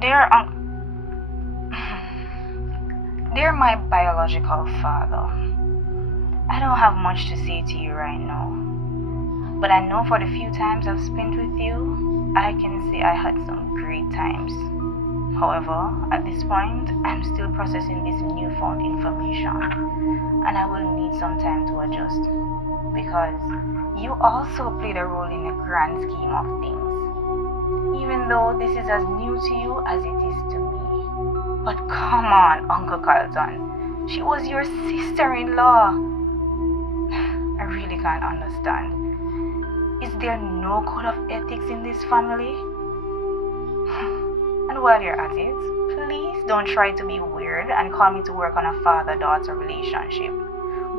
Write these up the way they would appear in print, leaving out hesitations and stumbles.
They're they're my biological father. I don't have much to say to you right now, but I know for the few times I've spent with you, I can say I had some great times. However, at this point, I'm still processing this newfound information, and I will need some time to adjust because you also played a role in the grand scheme of things, even though this is as new to you as it is to me. But come on, Uncle Carlton, she was your sister-in-law. I really can't understand. Is there no code of ethics in this family? And while you're at it, please don't try to be weird and call me to work on a father-daughter relationship.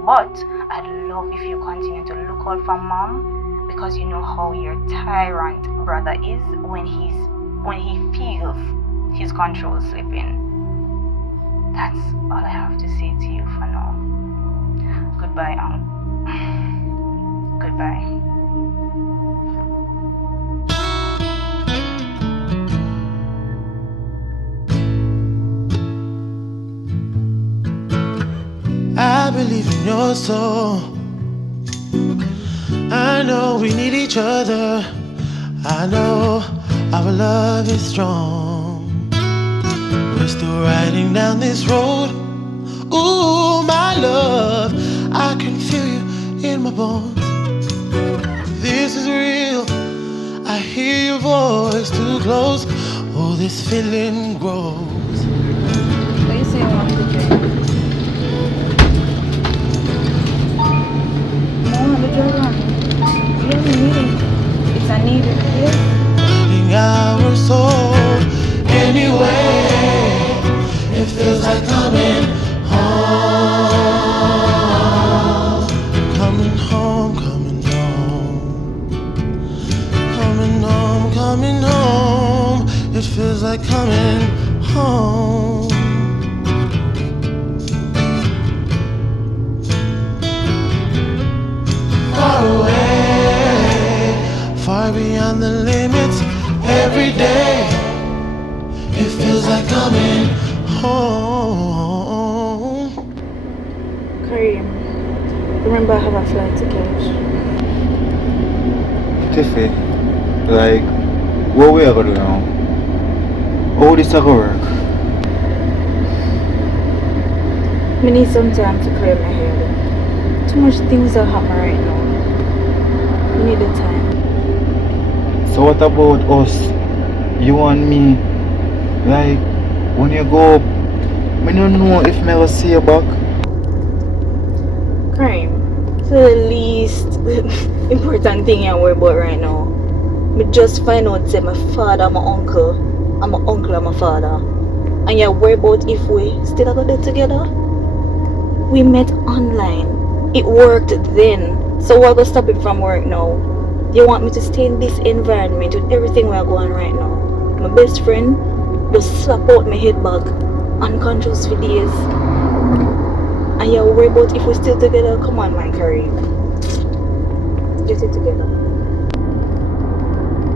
But I'd love if you continue to look out for Mom, because you know how your tyrant brother is when he feels his control slipping. That's all I have to say to you for now. Goodbye, Goodbye. I believe in your soul. I know we need each other. I know our love is strong. We're still riding down this road. Ooh, my love, I can feel you in my bones. This is real. I hear your voice too close. Oh, this feeling grows. What do you say you want to drink? No, the drink. You don't need it. It's a needed gift. Finding our soul anyway. It feels like coming home. Coming home, coming home. Coming home, coming home. It feels like coming home. Far away, far beyond the limits. Every day, it feels like coming home. Kareem, remember I have a flight to catch. Tiffy, like, what we are gonna do now? How this gonna work? I need some time to clear my head. Too much things are happening right now. We need the time. So what about us? You and me? Like, when you go up, I don't know if Mel will see you back. Crime. It's the least important thing I worry about right now. Me just find out say my father, my uncle, and my uncle and my father. And you worry about if we still gonna do together? We met online. It worked then. So what gonna stop it from work now? You want me to stay in this environment with everything we're going right now? My best friend just slap out my head bag, unconscious for days. And you worry about if we're still together? Come on, my Kareem. Get it together.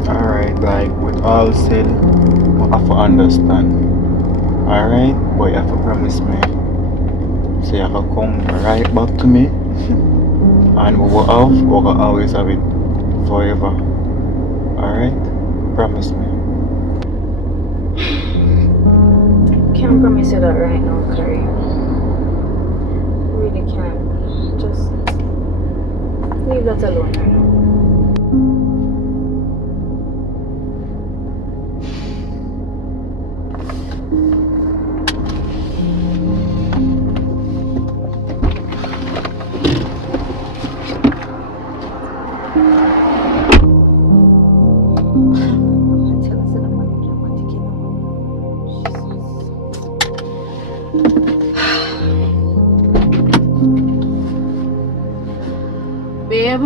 Alright, like, with all said, I have to understand. Alright, but you have to promise me. So you have to come right back to me. And we will always have it forever. Alright? Promise me. Can't promise you that right now, Kareem. Really can't. Just leave that alone right now. Babe.